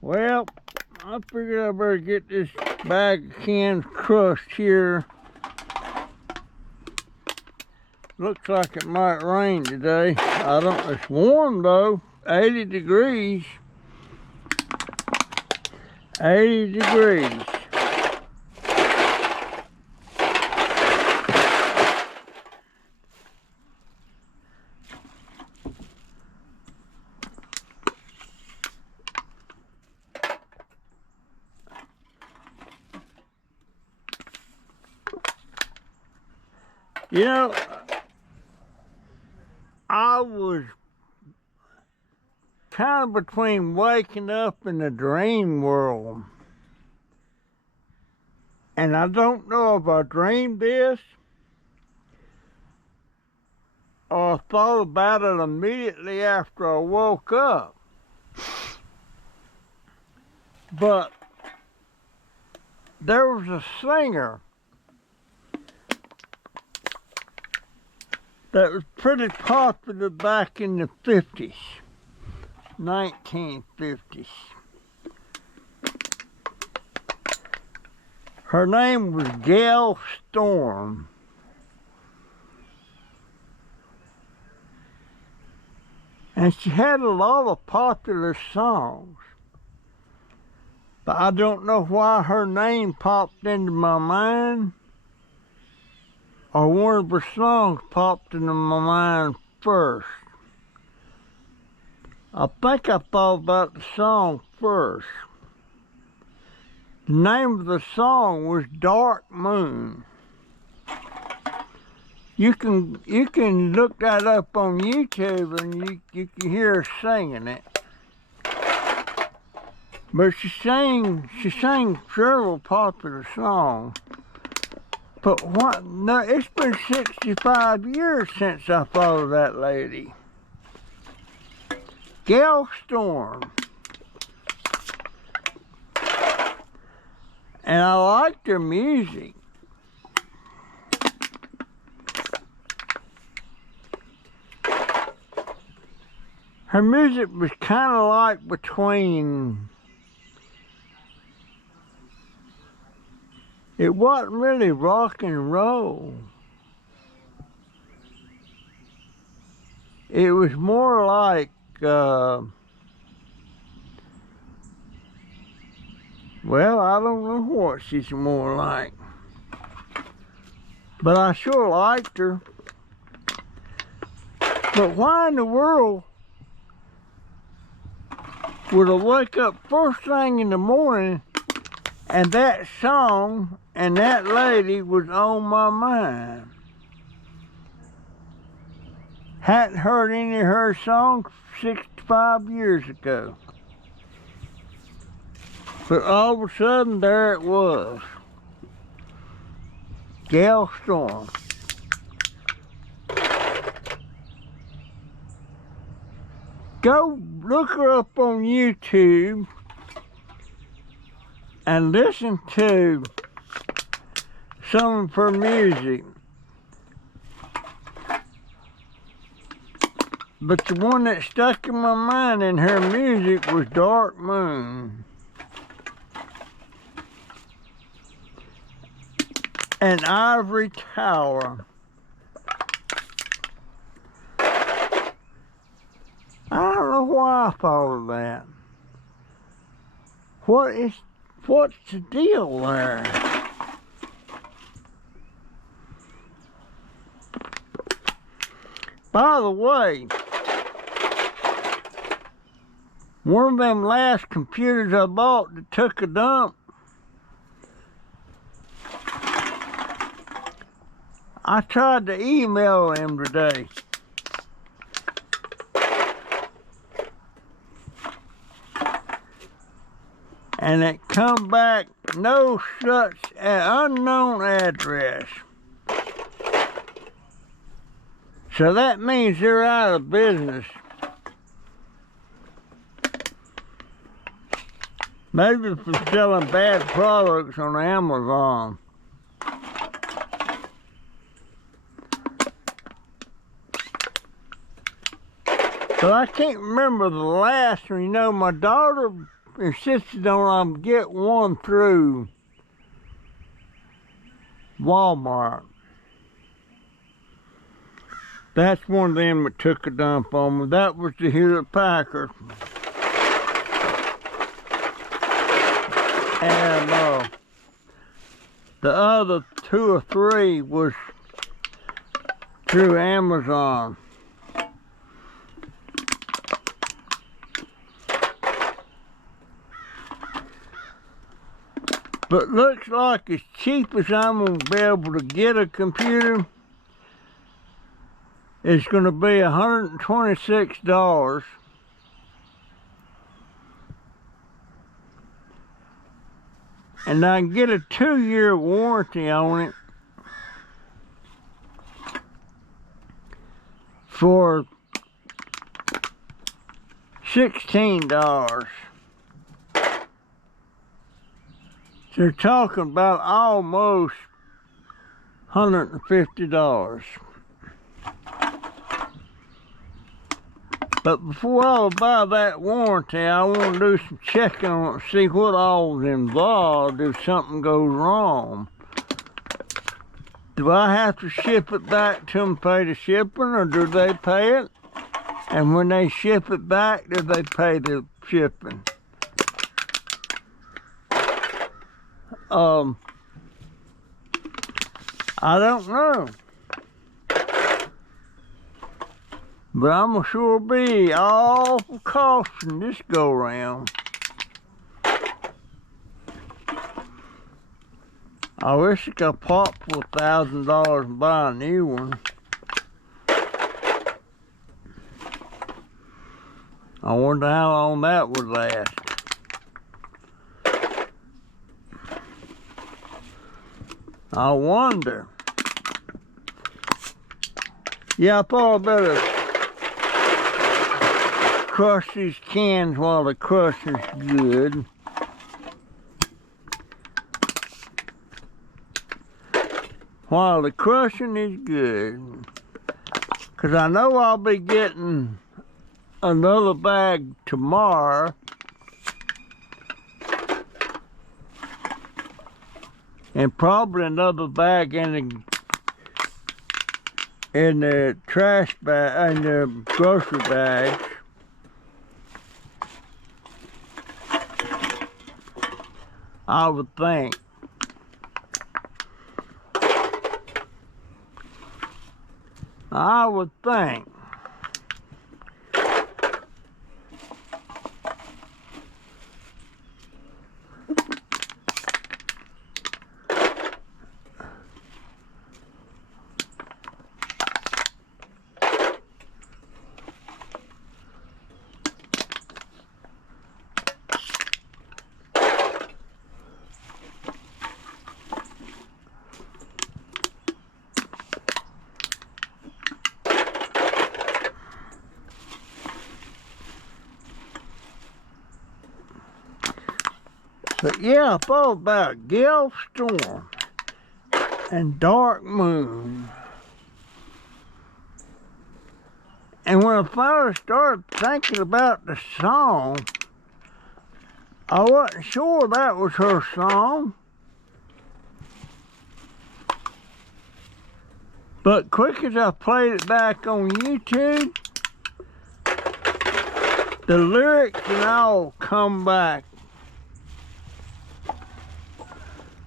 Well, I figured I better get this bag of canned crust here. Looks like it might rain today. I don't, it's warm though, 80 degrees. 80 degrees. You know, I was kind of between waking up in the dream world. And I don't know if I dreamed this or I thought about it immediately after I woke up. But there was a singer that was pretty popular back in the 50s, 1950s. Her name was Gayle Storm. And she had a lot of popular songs. But I don't know why her name popped into my mind, or one of her songs popped into my mind first. I think I thought about the song first. The name of the song was Dark Moon. You can look that up on YouTube and you can hear her singing it. But she sang several popular songs. But what? No, it's been 65 years since I followed that lady. Gayle Storm. And I liked her music. Her music was kind of like between, it wasn't really rock and roll. It was more like, well, I don't know what she's more like. But I sure liked her. But why in the world would I wake up first thing in the morning and that song and that lady was on my mind? Hadn't heard any of her songs 65 years ago. But all of a sudden, there it was. Gayle Storm. Go look her up on YouTube and listen to some of her music. But the one that stuck in my mind in her music was Dark Moon. And Ivory Tower. I don't know why I thought of that. What's the deal there? By the way, one of them last computers I bought that took a dump, I tried to email him today. And it come back no such unknown address. So that means they're out of business. Maybe for selling bad products on Amazon. But I can't remember the last one. You know, my daughter insisted on I get one through Walmart. That's one of them that took a dump on me. That was the Hewlett Packard. And the other 2 or 3 was through Amazon. But looks like as cheap as I'm going to be able to get a computer, it's going to be $126. And I can get a 2-year warranty on it for $16. They're talking about almost $150. But before I would buy that warranty, I want to do some checking on it, see what all is involved if something goes wrong. Do I have to ship it back to them, pay the shipping, or do they pay it? And when they ship it back, do they pay the shipping? I don't know. But I'm gonna sure be awful caution this go round. I wish I could pop for $1,000 and buy a new one. I wonder how long that would last. I wonder. Yeah, I thought I better crush these cans while the crusher's good. While the crushing is good. Because I know I'll be getting another bag tomorrow. And probably another bag in the trash bag, in the grocery bags. I would think. I would think. But yeah, I thought about Gale Storm and Dark Moon. And when I finally started thinking about the song, I wasn't sure that was her song. But quick as I played it back on YouTube, the lyrics and all come back.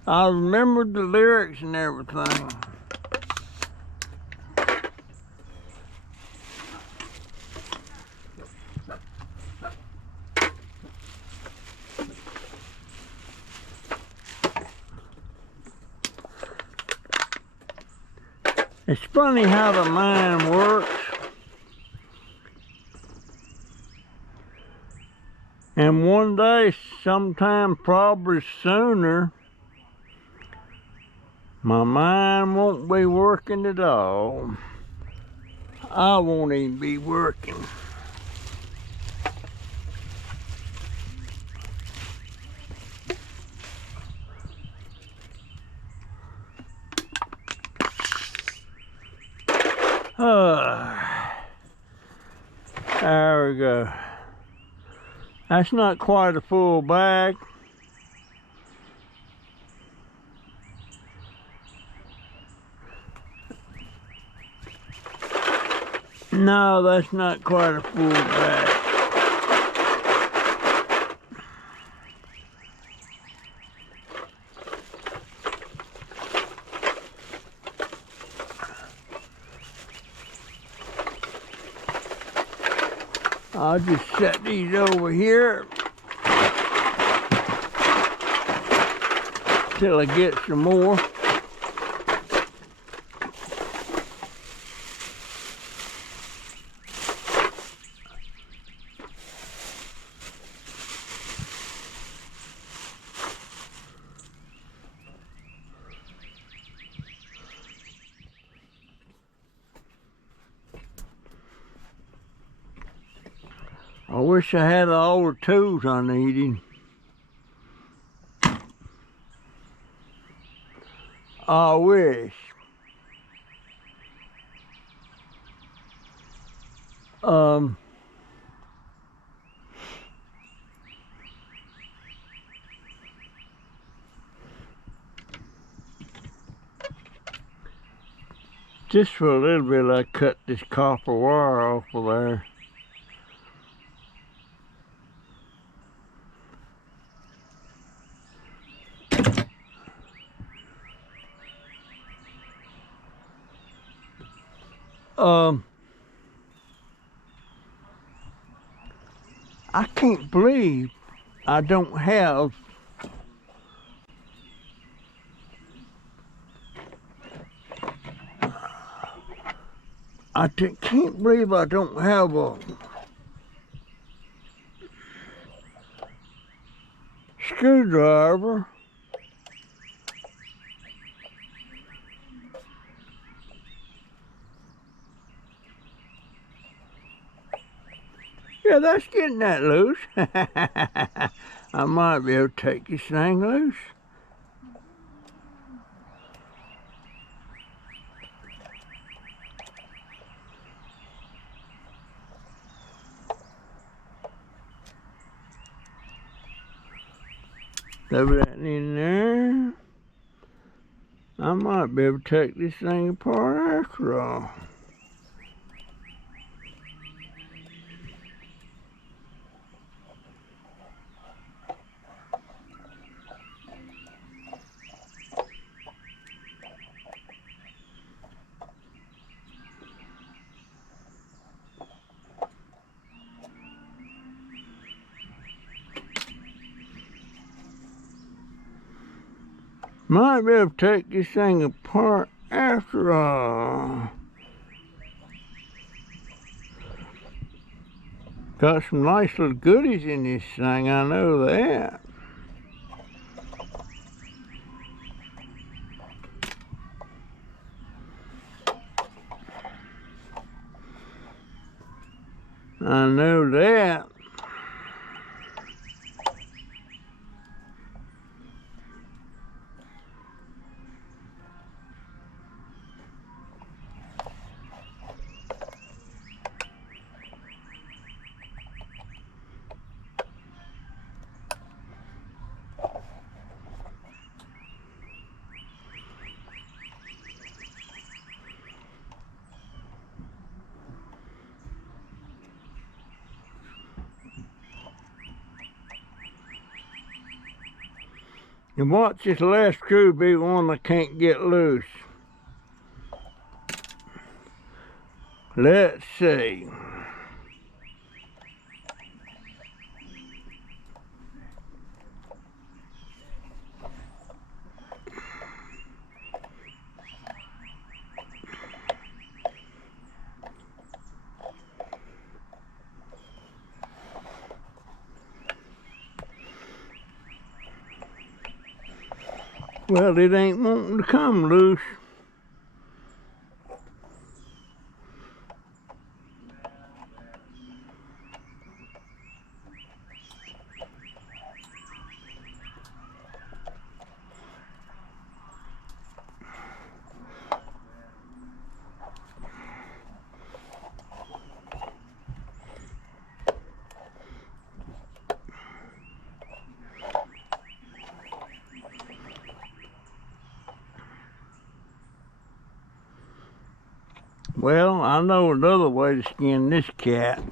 I remembered the lyrics and everything. It's funny how the mind works. And one day, sometime probably sooner, my mind won't be working at all. I won't even be working. There we go. That's not quite a full bag. No, that's not quite a full bag. I'll just set these over here till I get some more. I wish I had all the tools I needed. I wish. Just for a little bit, I cut this copper wire off of there. I can't believe I don't have can't believe I don't have a screwdriver. Yeah, that's getting that loose. I might be able to take this thing loose. Throw that in there. I might be able to take this thing apart after all. Might be able to take this thing apart after all. Got some nice little goodies in this thing, I know that. I know that. And watch this last screw be one I can't get loose. Let's see. Well, it ain't wanting to come loose. Well, I know another way to skin this cat.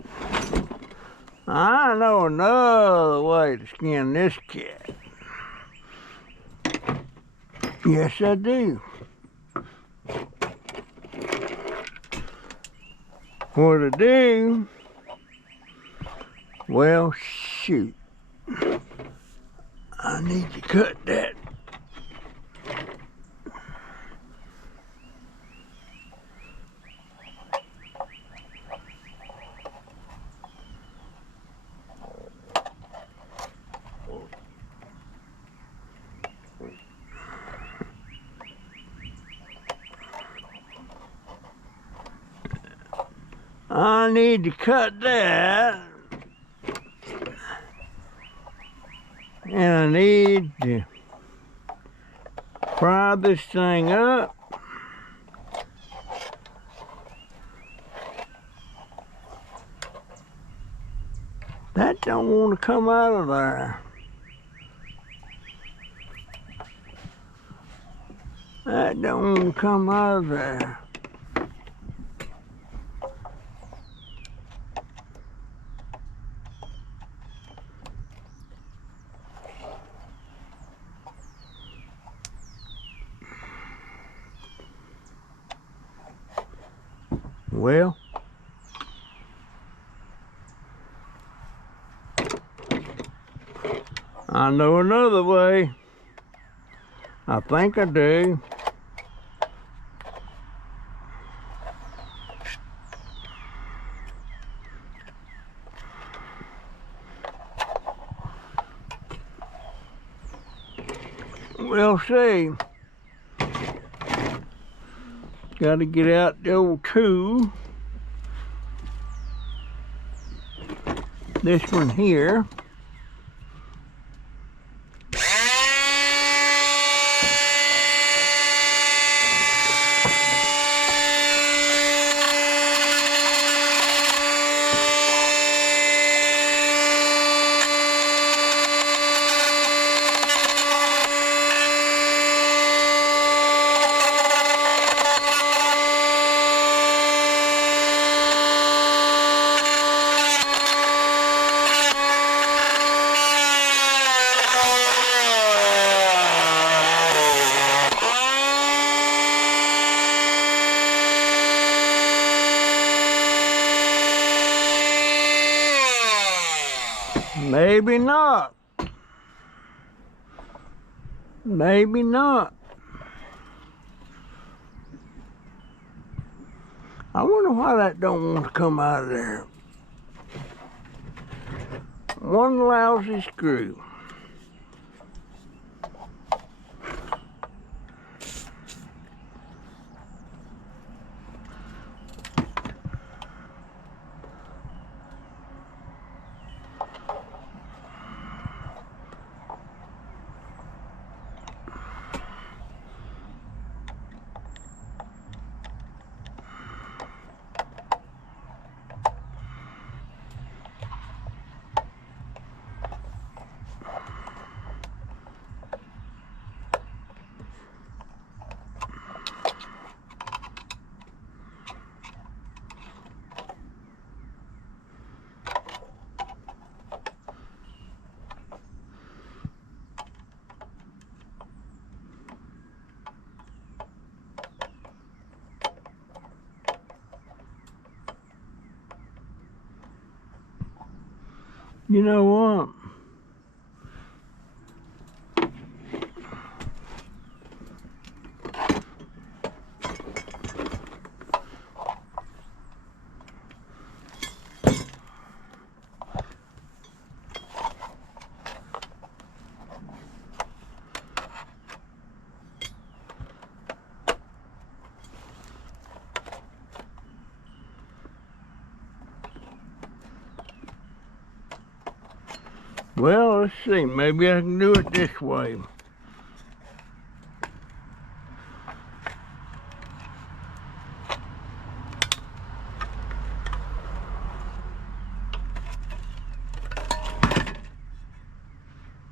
I know another way to skin this cat. Yes, I do. What to do? Well, shoot. I need to cut that. I need to cut that. And I need to fry this thing up. That don't want to come out of there. That don't want to come out of there. Well, I know another way. I think I do. We'll see. Got to get out the old tool. This one here. Maybe not. Maybe not. I wonder why that don't want to come out of there. One lousy screw. You know what? Well, let's see. Maybe I can do it this way.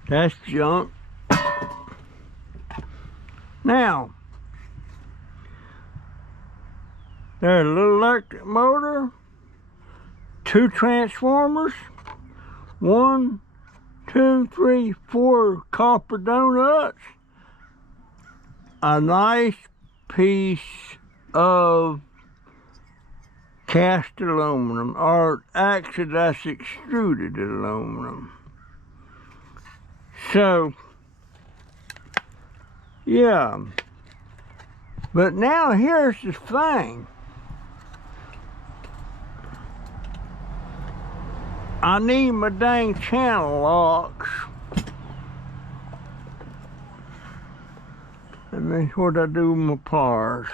That's junk. Now, There's a little electric motor, 2 transformers, 1, 2, 3, 4 copper donuts, a nice piece of cast aluminum, or actually that's extruded aluminum. So, yeah. But now here's the thing. I need my dang channel locks. And that's what I do with my pliers.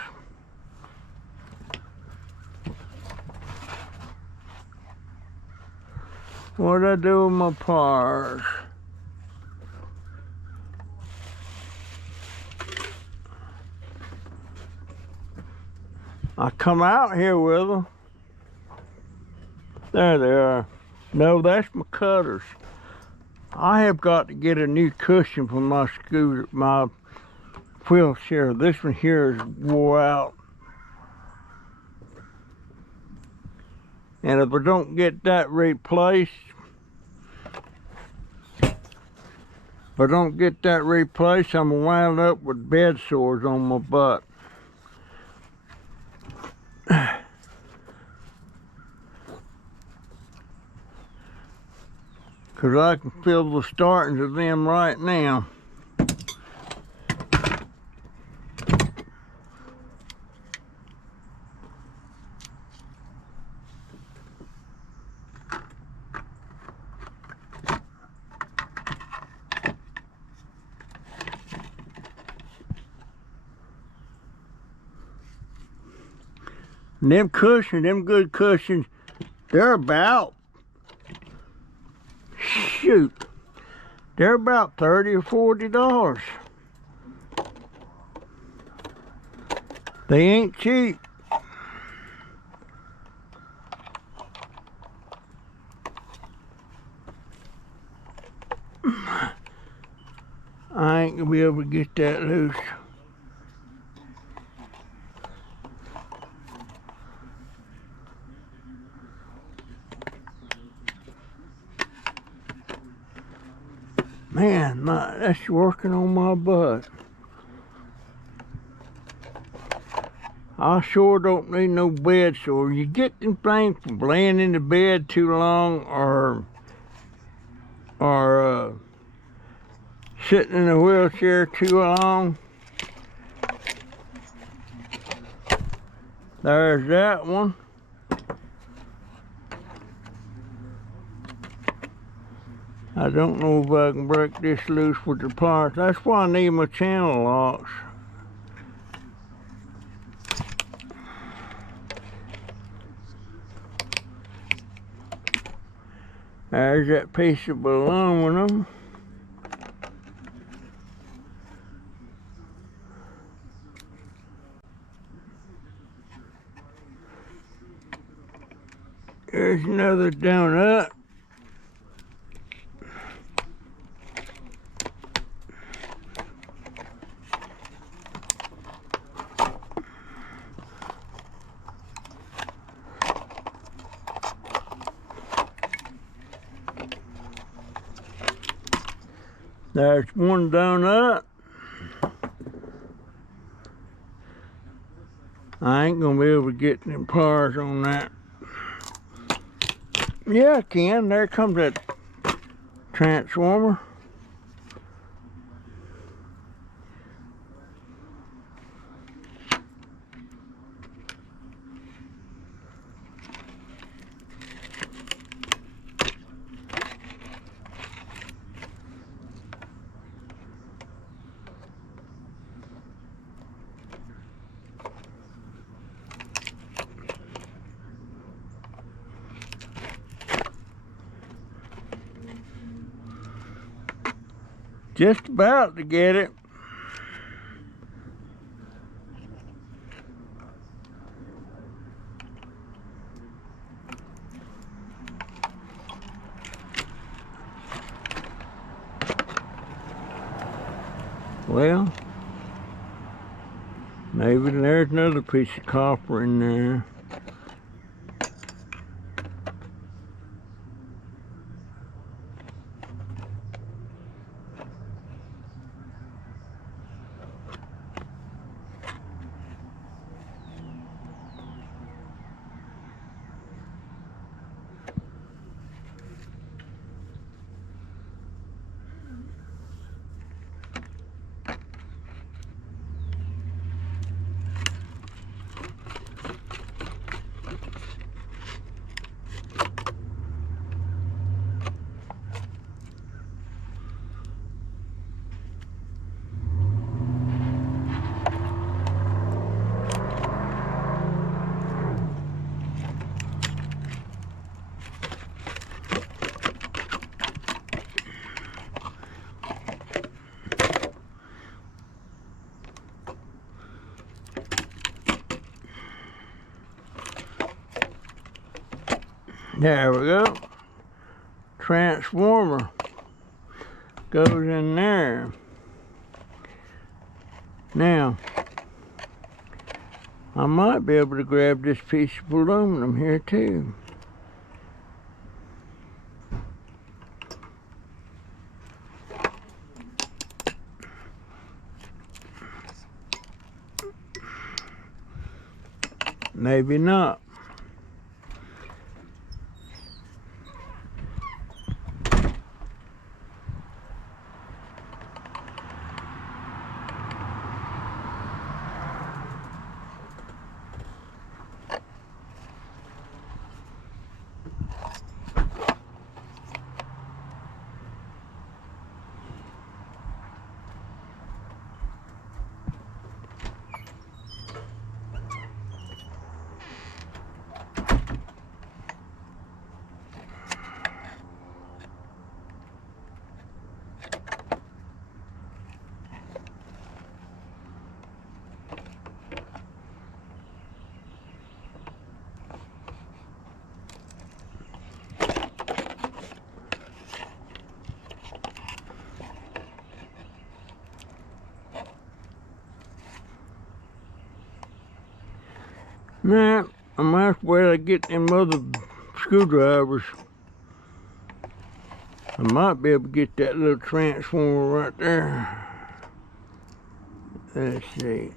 What I do with my pliers. I come out here with them. There they are. No, that's my cutters. I have got to get a new cushion for my scooter, my wheelchair. This one here is wore out. And if I don't get that replaced, I'm gonna wind up with bed sores on my butt. Cause I can feel the startings of them right now. And them cushions, them good cushions, they're about, shoot, they're about $30 or $40. They ain't cheap. I ain't gonna be able to get that loose. Man, that's working on my butt. I sure don't need no bed sore. You get them things from laying in the bed too long, or sitting in a wheelchair too long. There's that one. I don't know if I can break this loose with the pliers. That's why I need my channel locks. There's that piece of aluminum. There's another donut. There's one donut. I ain't gonna be able to get them pliers on that. Yeah, I can. There comes that transformer. Just about to get it. Well, Maybe there's another piece of copper in there. There we go. Transformer goes in there. Now, I might be able to grab this piece of aluminum here too. Maybe not. Nah, I might as well get them other screwdrivers. I might be able to get that little transformer right there. Let's see.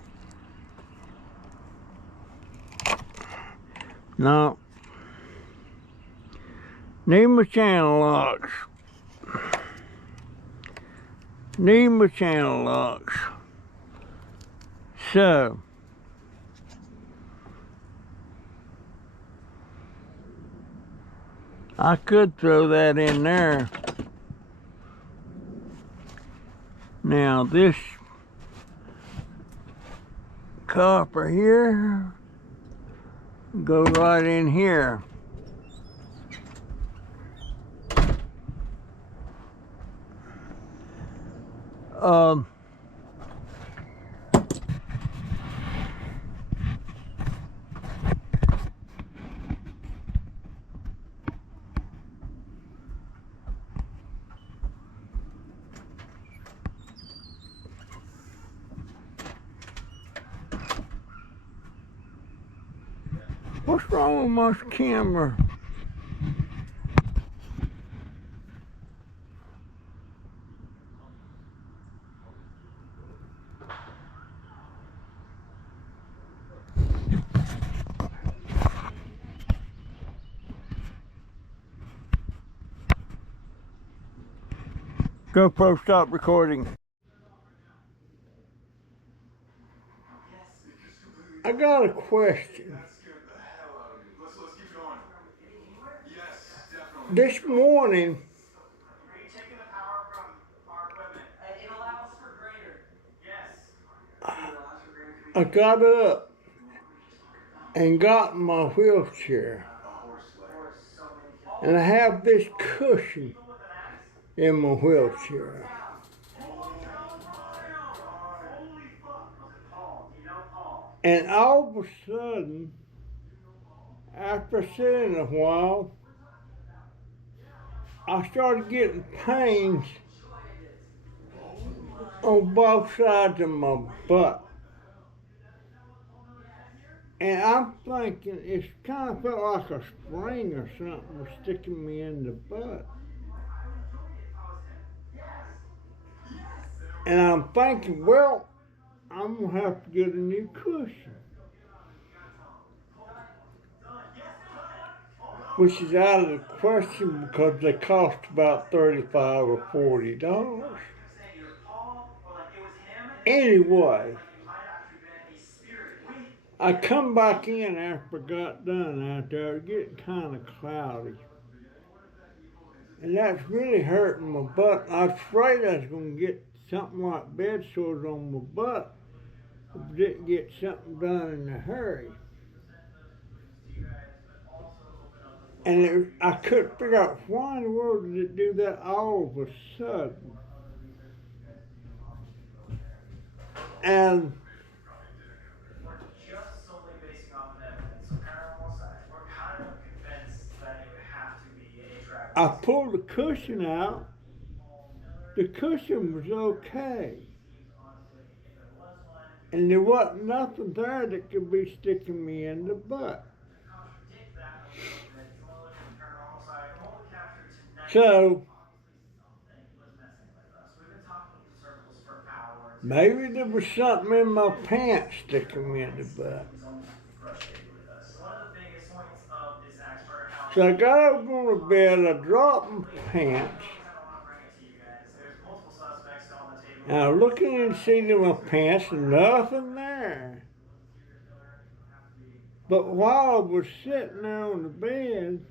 No. Need my channel locks. Need my channel locks. So, I could throw that in there. Now this copper here goes right in here. What's wrong with my camera? GoPro, stop recording. I got a question. This morning, I got up and got in my wheelchair, and I have this cushion in my wheelchair. And all of a sudden, after sitting a while, I started getting pains on both sides of my butt. And I'm thinking it's kind of felt like a spring or something was sticking me in the butt. And I'm thinking, well, I'm gonna have to get a new cushion, which is out of the question because they cost about $35 or $40. Anyway, I come back in after I got done out there. It was getting kind of cloudy. And that's really hurting my butt. I was afraid I was going to get something like bed sores on my butt if I didn't get something done in a hurry. And I couldn't figure out why in the world did it do that all of a sudden. And I pulled the cushion out. The cushion was okay. And there wasn't nothing there that could be sticking me in the butt. So, maybe there was something in my pants sticking me in the butt. So I got over on the bed, I dropped my pants. And I was looking inside of my pants and nothing there. But while I was sitting there on the bed,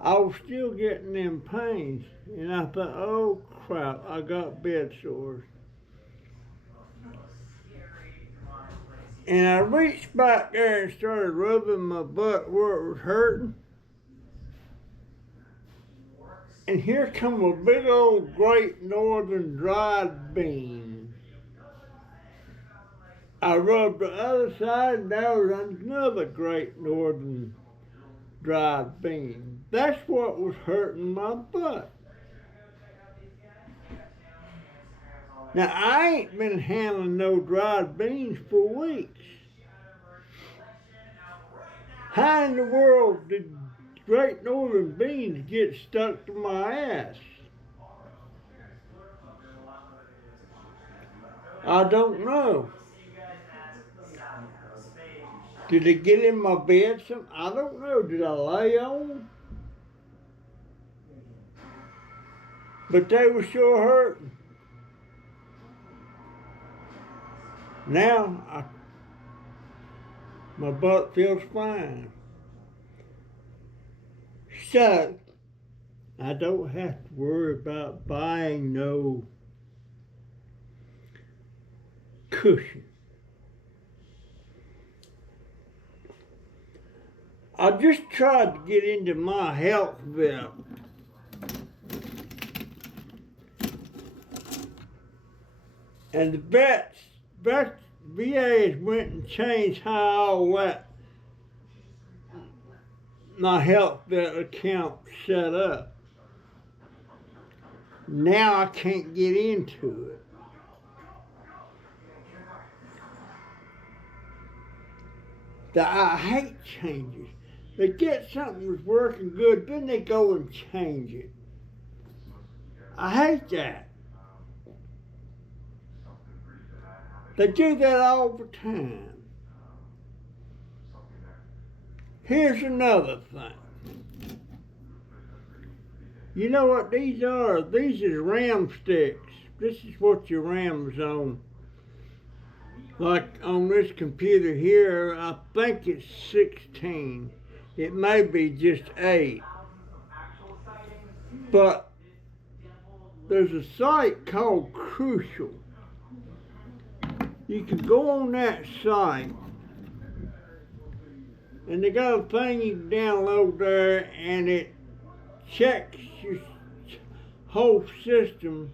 I was still getting them pains. And I thought, oh crap, I got bed sores. And I reached back there and started rubbing my butt where it was hurting. And here come a big old Great Northern dried bean. I rubbed the other side and there was another Great Northern dried bean. That's what was hurting my butt. Now, I ain't been handling no dried beans for weeks. How in the world did Great Northern beans get stuck to my ass? I don't know. Did it get in my bed? I don't know. Did I lay on? But they were sure hurting. Now, my butt feels fine. So, I don't have to worry about buying no cushion. I just tried to get into my health vet. And the VA went and changed how my health vet account set up. Now I can't get into it. I hate changes. They get something that's working good, then they go and change it. I hate that. They do that all the time. Here's another thing. You know what these are? These is RAM sticks. This is what your RAM's on. Like on this computer here, I think it's 16. It may be just 8. But there's a site called Crucial. You can go on that site, and they got a thing you can download there, and it checks your whole system.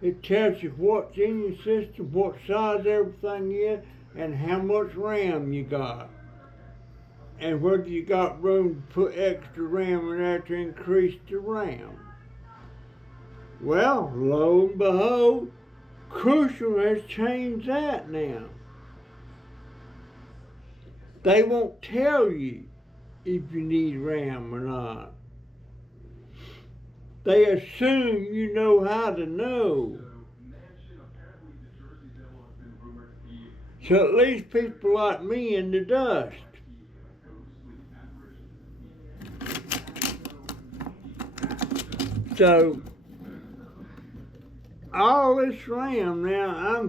It tells you what's in your system, what size everything is, and how much RAM you got. And whether you got room to put extra RAM in there to increase the RAM. Well, lo and behold, Crucial has changed that now. They won't tell you if you need RAM or not. They assume you know how to know. So it leaves people like me in the dust. So all this RAM now,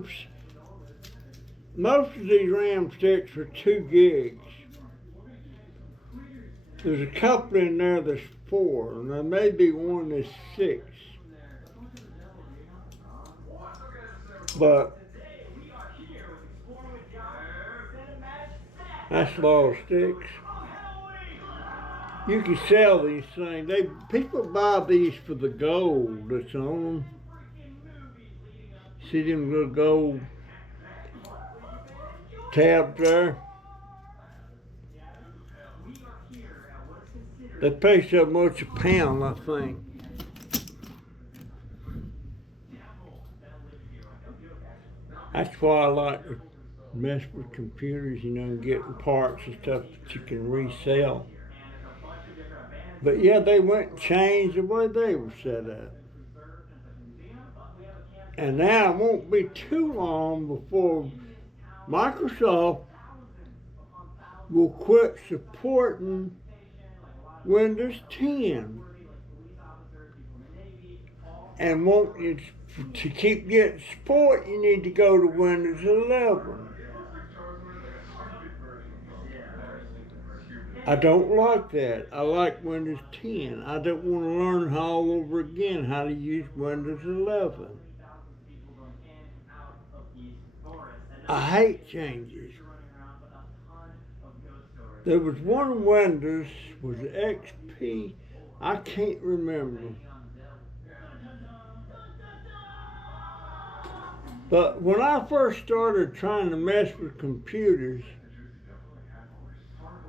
most of these RAM sticks are 2 gigs. There's a couple in there that's 4, and there may be one that's 6. But that's a lot of sticks. You can sell these things. People buy these for the gold that's on them. See them little gold tabs there? They pay so much a pound, I think. That's why I like to mess with computers, and getting parts and stuff that you can resell. But yeah, they went and changed the way they were set up. And now it won't be too long before Microsoft will quit supporting Windows 10. And to keep getting support, you need to go to Windows 11. I don't like that. I like Windows 10. I don't want to learn all over again how to use Windows 11. I hate changes. There was one Windows, was it XP? I can't remember. But when I first started trying to mess with computers,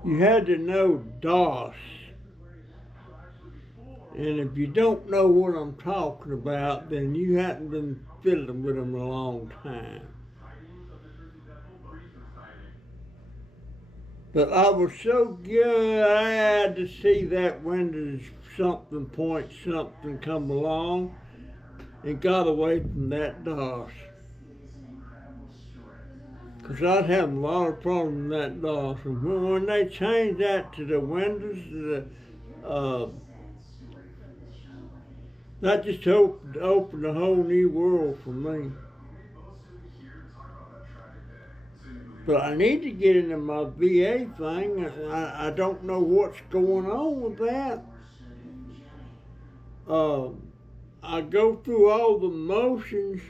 you had to know DOS. And if you don't know what I'm talking about, then you haven't been fiddling with them a long time. But I was so glad to see that Windows something point something come along and got away from that DOS. Because I'd have a lot of problems with that DOS. And when they changed that to the Windows, that just opened a whole new world for me. But I need to get into my VA thing. I don't know what's going on with that. I go through all the motions,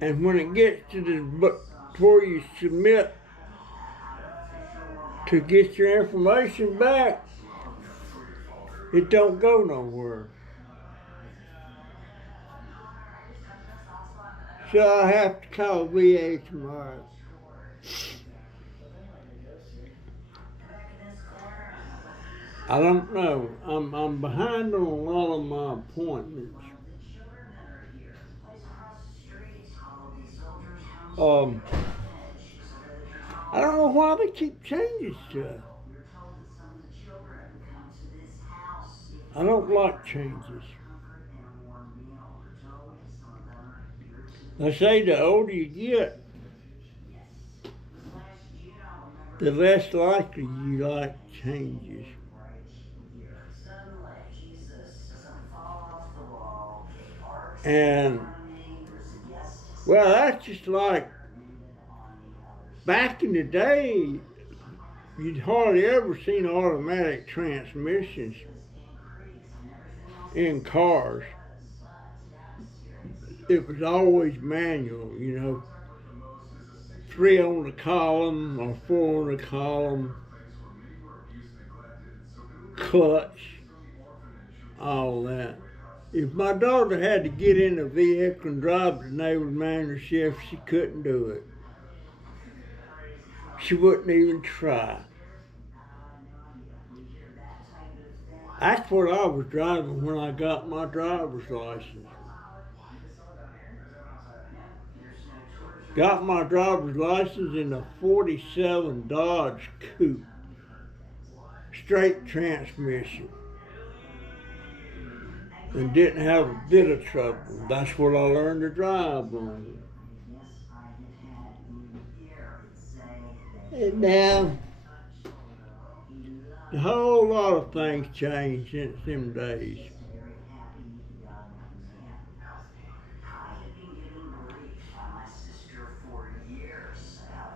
and when it gets to where you submit to get your information back, it don't go nowhere. So I have to call VA tomorrow. I don't know. I'm behind on a lot of my appointments. I don't know why they keep changing stuff. I don't like changes. They say the older you get, the less likely you like changes. And, well, that's just like back in the day, you'd hardly ever seen automatic transmissions in cars. It was always manual, 3 on the column or 4 on the column, clutch, all that. If my daughter had to get in a vehicle and drive the neighbor's manual shift, she couldn't do it. She wouldn't even try. That's what I was driving when I got my driver's license. Got my driver's license in a 47 Dodge Coupe. Straight transmission. And didn't have a bit of trouble. That's what I learned to drive on. And now, a whole lot of things changed since them days.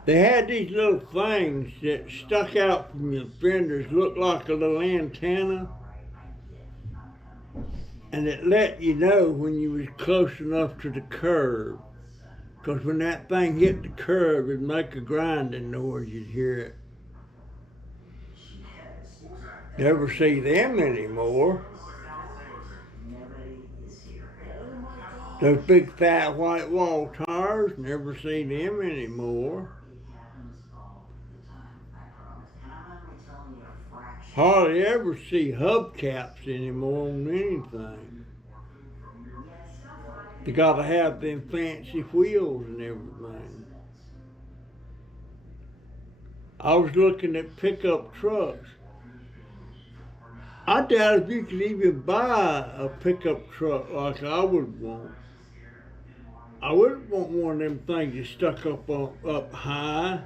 They had these little things that stuck out from your fenders, looked like a little antenna, and it let you know when you was close enough to the curb. Because when that thing hit the curb, it'd make a grinding noise, you'd hear it. Never see them anymore. Those big fat white wall tires, never see them anymore. Hardly ever see hubcaps anymore on anything. They gotta have them fancy wheels and everything. I was looking at pickup trucks. I doubt if you could even buy a pickup truck like I would want. I wouldn't want one of them things that stuck up high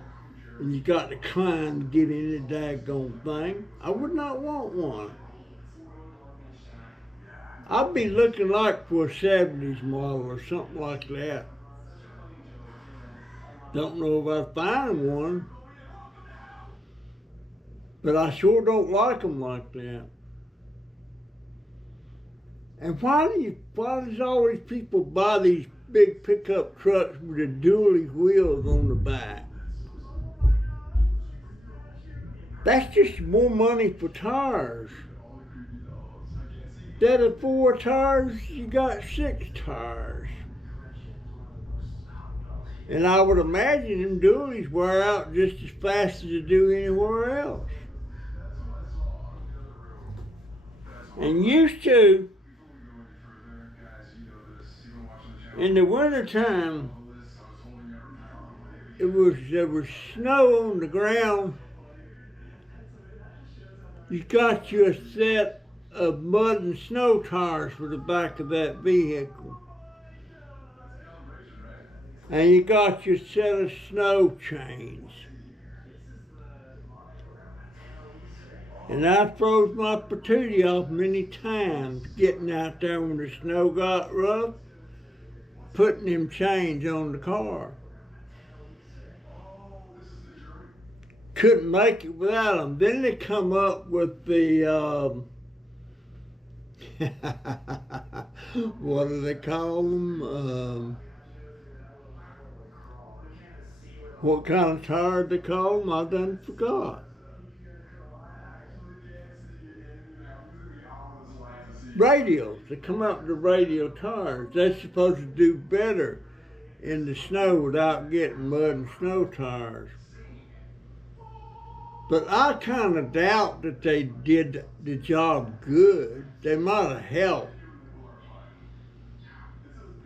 and you got to climb to get in the daggone thing. I would not want one. I'd be looking like for a 70s model or something like that. Don't know if I'd find one, but I sure don't like them like that. And why does all these people buy these big pickup trucks with the dually wheels on the back? That's just more money for tires. Instead of 4 tires, you got 6 tires. And I would imagine them dualies wear out just as fast as they do anywhere else. And used to, in the wintertime, there was snow on the ground. You got you a set of mud and snow tires for the back of that vehicle. And you got your set of snow chains. And I froze my patootie off many times getting out there when the snow got rough, putting them chains on the car. Couldn't make it without them. Then they come up with the, what do they call them? What kind of tire they call them? I done forgot. Radials. They come up with the radial tires. They're supposed to do better in the snow without getting mud and snow tires. But I kind of doubt that they did the job good. They might have helped.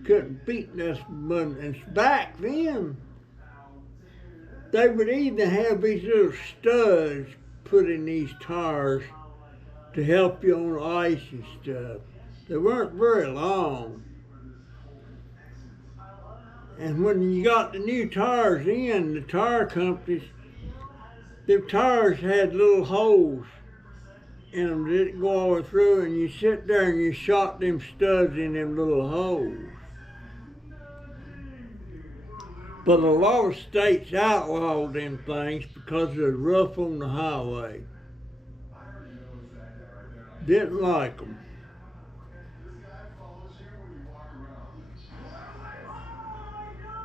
Couldn't beat this mud. And back then, they would even have these little studs put in these tires to help you on ice and stuff. They weren't very long. And when you got the new tires in, the tire companies, the tires had little holes in them that didn't go all the way through, and you sit there and you shot them studs in them little holes. But a lot of states outlawed them things because they're rough on the highway. Didn't like them.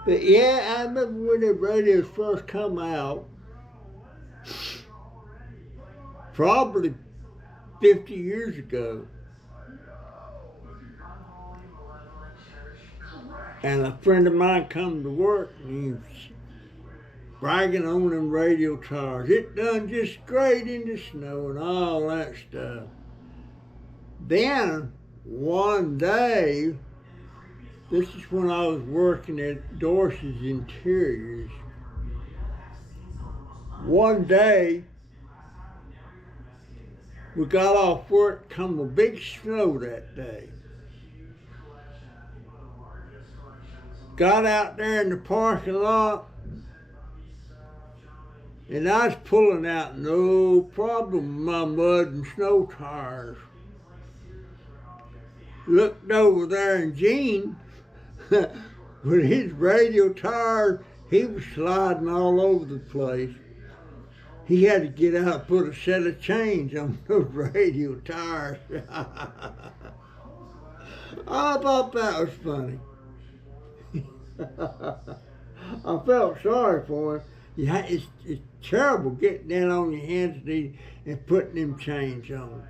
But yeah, I remember when the radios first come out, probably 50 years ago. And a friend of mine come to work and he was bragging on them radio tires. It done just great in the snow and all that stuff. Then one day This is when I was working at Dorsey's Interiors. One day, we got off work, come a big snow that day. Got out there in the parking lot, and I was pulling out no problem my mud and snow tires. Looked over there, and Gene, with his radio tires, he was sliding all over the place. He had to get out and put a set of chains on those radio tires. I thought that was funny. I felt sorry for him. Yeah, it's terrible getting down on your hands and knees and putting them chains on.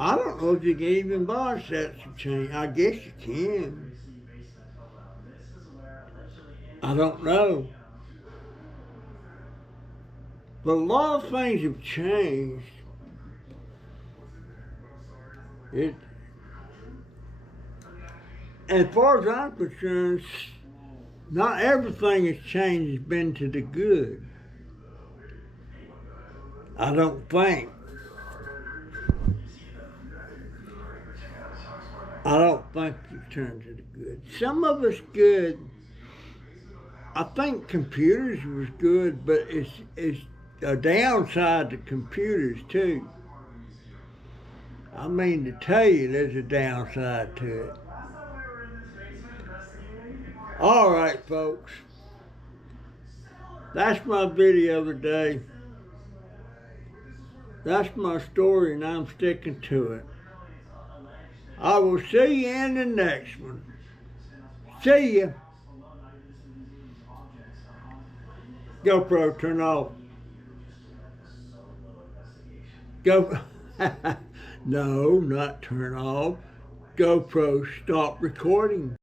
I don't know if you can even buy sets of chains. I guess you can. I don't know. But a lot of things have changed. As far as I'm concerned, not everything has changed has been to the good. I don't think. I don't think it's turned to the good. Some of it's good. I think computers was good, but it's a downside to computers too. I mean to tell you there's a downside to it. All right, folks. That's my video today. That's my story, and I'm sticking to it. I will see you in the next one. See ya. GoPro, turn off. Go. No, not turn off. GoPro, stop recording.